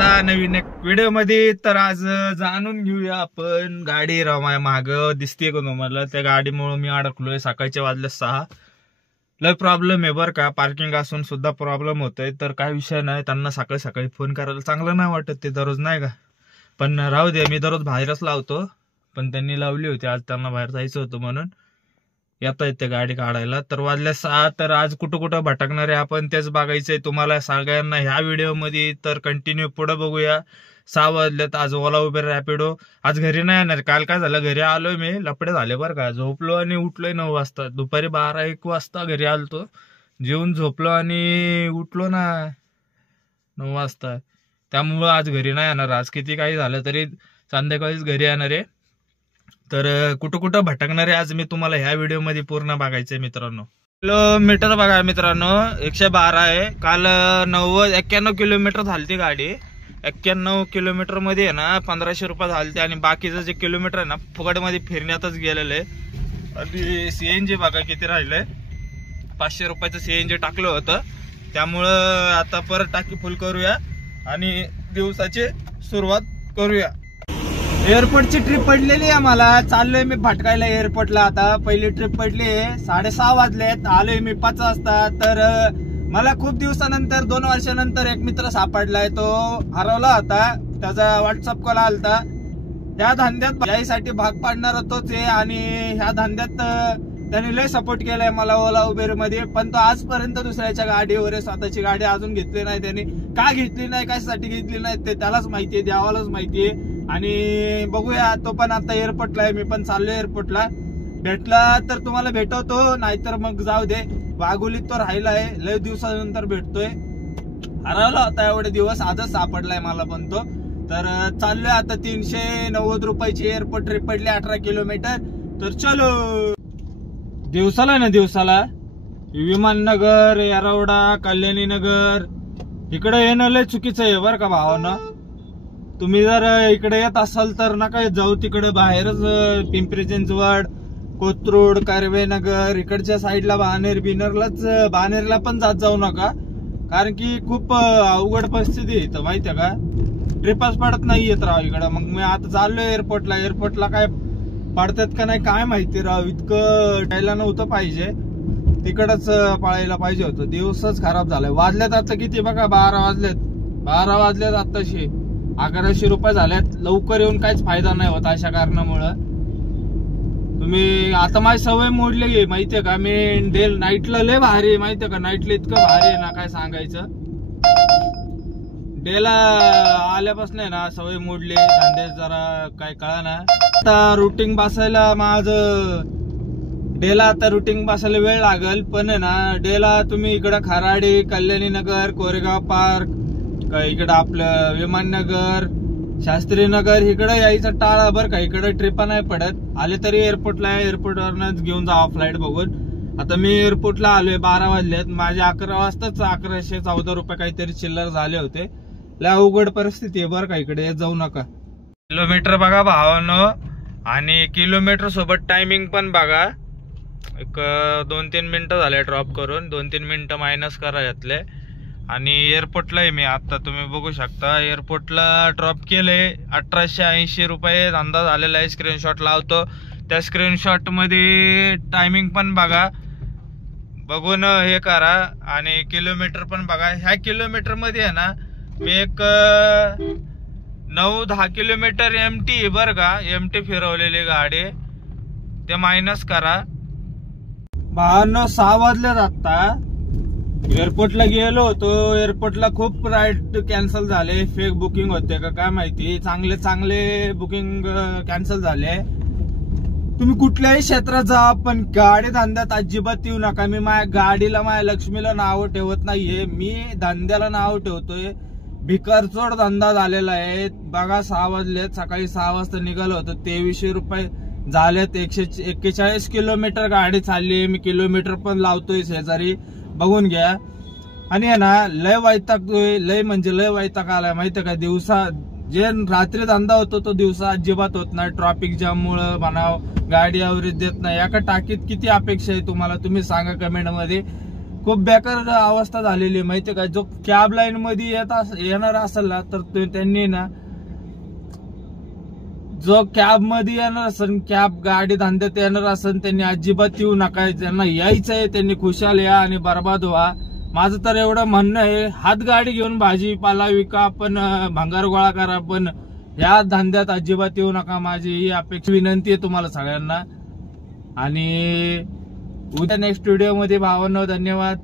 असा नवीन एक व्हिडिओ मध्ये. तर आज जाणून घेऊया आपण गाडी रमाय माग दिसते का तुम्हाला, त्या गाडीमुळे मी अडकलोय. सकाळचे वाजले 6. लय प्रॉब्लेम आहे बरं का, पार्किंग असून सुद्धा प्रॉब्लेम होतोय. तर काय विषय नाही, त्यांना सकाळी सकाळी फोन करायला चांगलं नाही वाटत, ते दररोज नाही का. पण राहू दे, मी दररोज बाहेरच लावतो. पण त्यांनी लावली होती आज, त्यांना बाहेर जायचं होतं म्हणून येता येते गाडी काढायला. तर वाजल्या 6. तर आज कुठं कुठं भटकणार आहे आपण तेच बघायचंय तुम्हाला सगळ्यांना ह्या व्हिडिओ मध्ये. तर कंटिन्यू पुढे बघूया. 6 वाजलेत. आज ओला उबेर रॅपिडो आज घरी नाही येणार. काल काय झालं, घरी आलोय मी, लपडे झाले बरं का. झोपलो आणि उठलोय 9 वाजता. दुपारी 12-1 वाजता घरी आलतो, जेवून झोपलो आणि उठलो ना 9 वाजता. त्यामुळं आज घरी नाही येणार. आज किती काही झालं तरी संध्याकाळीच घरी येणार आहे. तर कुठं कुठं भटकणार आहे आज मी तुम्हाला ह्या व्हिडिओ मध्ये पूर्ण बघायचंय मित्रांनो. किलोमीटर बघा मित्रांनो, 112 आहे. काल 91 किलोमीटर झालती गाडी. 91 किलोमीटर मध्ये आहे ना 1500 रुपये झालते. आणि बाकीचं जे किलोमीटर आहे ना फुकट मध्ये फिरण्यातच गेलेलं आहे. आणि सीएनजी बघा किती राहिलंय, 500 रुपयाचं सीएनजी टाकलं होतं. त्यामुळं आता परत टाकी फुल करूया आणि दिवसाची सुरुवात करूया. एअरपोर्टची ट्रिप पडलेली आहे मला. चाललोय मी भटकायला एअरपोर्टला. आता पहिली ट्रिप पडली आहे. 6:30 वाजलेत. आलोय मी 5 वाजता. तर मला खूप दिवसानंतर 2 वर्षानंतर एक मित्र सापडलाय. तो हरवला होता, त्याचा व्हॉट्सअप कॉल आलता. ह्या धंद्यात यासाठी भाग पाडणार होतोच आहे. आणि ह्या धंद्यात त्यांनी लय सपोर्ट केलाय मला ओला उबेर मध्ये. पण तो आजपर्यंत दुसऱ्याच्या गाडीवर आहे, स्वतःची गाडी अजून घेतली नाही त्यांनी. का घेतली नाही, कशासाठी घेतली नाही ते त्यालाच माहितीये, देवालाच माहितीये. आणि बघूया, तो पण आता एअरपोर्टला आहे. मी पण चाललोय एअरपोर्टला. भेटला तर तुम्हाला भेटवतो, नाहीतर मग जाऊ दे. वाघोलीत तो राहिला आहे, लय दिवसानंतर भेटतोय. हरवला होता एवढे दिवस, आजच सापडलाय मला पण तो. तर चाललोय आता. 390 रुपयाची एअरपोर्ट ट्रिप पडली, 18 किलोमीटर. तर चलो. दिवसाला ना, दिवसाला विमाननगर, येरवडा, कल्याणी नगर इकडे येणं लय चुकीचं आहे बरं का भावानं. तुम्ही जर इकडे येत असाल तर नका जाऊ तिकडे बाहेरच. पिंपरी चिंचवड, कोथरूड, कर्वेनगर इकडच्या साईडला बाणेरला पण जाऊ नका. कारण की खूप अवघड परिस्थिती आहे इथं, माहितीये का. ट्रिपच पडत नाही येत राव इकडं. मग मी आता चाललोय एअरपोर्टला. एअरपोर्टला काय पडतात का नाही काय माहिती राव. इतकं टायला नव्हतं पाहिजे, तिकडच पळायला पाहिजे होतं. दिवसच खराब झालाय. वाजल्यात आता किती बघा, 12 वाजलेत आताशी. 1100 रुपये झाल्यात. लवकर येऊन काहीच फायदा नाही होत अशा कारणामुळं. तुम्ही आता माझी सवय मोडली माहितीये का. मी नाईटला लय भारी आहे माहितीये का. नाईटला इतकं भारी आहे ना काय सांगायचं. डेला आल्यापासून आहे ना सवय मोडली. धंदे जरा काय कळा ना. आता रुटीन बसायला माझं डेला आता रुटीन बसायला वेळ लागल. पण आहे ना डेला तुम्ही इकडं खराडी, कल्याणी नगर, कोरेगाव पार्क, इकडं आपलं विमाननगर, शास्त्रीनगर इकडं यायचं टाळा बरं का. इकडं ट्रिपा नाही पडत. आले तरी एअरपोर्टला, एअरपोर्टवरनच घेऊन जावा फ्लाईट बघून. आता मी एअरपोर्टला आलोय, 12 वाजलेत. माझे 11 वाजताच 1114 रुपये काहीतरी चिल्लर झाले होते. लय अवघड परिस्थिती आहे बरं का. इकडे जाऊ नका. किलोमीटर बघा भावानं, आणि किलोमीटर सोबत टायमिंग पण बघा. एक 2-3 मिनिटं झाले ड्रॉप करून. 2-3 मिनिटं मायनस करा यातले. आणि एअरपोर्टला आहे मी आता, तुम्ही बघू शकता. एअरपोर्टला ड्रॉप केलंय. 1880 रुपये अंदाज आलेला आहे. स्क्रीनशॉट लावतो. त्या स्क्रीनशॉट मध्ये टायमिंग पण बघा, बघून हे करा. आणि किलोमीटर पण बघा. ह्या किलोमीटर मध्ये आहे ना मी एक 9-10 किलोमीटर एमटी आहे बरं का. एमटी फिरवलेली गाडी, ते मायनस करा. 6 वाजल्यात आता. एअरपोर्टला गेलो होतो. एअरपोर्टला खूप राईड कॅन्सल झाले. फेक बुकिंग होते का काय माहिती. चांगले बुकिंग कॅन्सल झाले. तुम्ही कुठल्याही क्षेत्रात जा, पण गाडी धंद्यात अजिबात येऊ नका. मी माझ्या गाडीला, माझ्या लक्ष्मीला नाव ठेवत नाहीये, मी धंद्याला नाव ठेवतोय. भिकारचोड धंदा झालेला आहे बघा. 6 वाजलेत. सकाळी 6 वाजता निघालो होतो. 2300 रुपये झालेत. 141 किलोमीटर गाडी चालली. मी किलोमीटर पण लावतोय शेजारी, बघून घ्या. आणि आहे ना लय वैतागतोय, लय म्हणजे लय वैताग आलाय माहितीये का. दिवसा जे रात्री धंदा होतो तो दिवसा अजिबात होत नाही. ट्रॅफिक जाम मुळे म्हणाव, गाडी ऍव्हरेज देत नाही. एका टाकीत किती अपेक्षा आहे तुम्हाला, तुम्ही सांगा कमेंट मध्ये. खूप बेकार अवस्था झालेली आहे माहितीये का. जो कॅब लाईन मध्ये येणार असेल ना तर त्यांनी ना, जो कॅब मध्ये येणार असेल, कॅब गाडी धंद्यात येणार असेल, त्यांनी अजिबात येऊ नका. ज्यांना यायचंय त्यांनी खुशाल या आणि बर्बाद व्हा. माझं तर एवढं म्हणणं आहे, हात गाडी घेऊन भाजीपाला विका, पण भंगार गोळा करा, पण या धंद्यात अजिबात येऊ नका. माझी ही अपेक्षा विनंती आहे तुम्हाला सगळ्यांना. आणि उद्या नेक्स्ट व्हिडिओ मध्ये भावांनो धन्यवाद.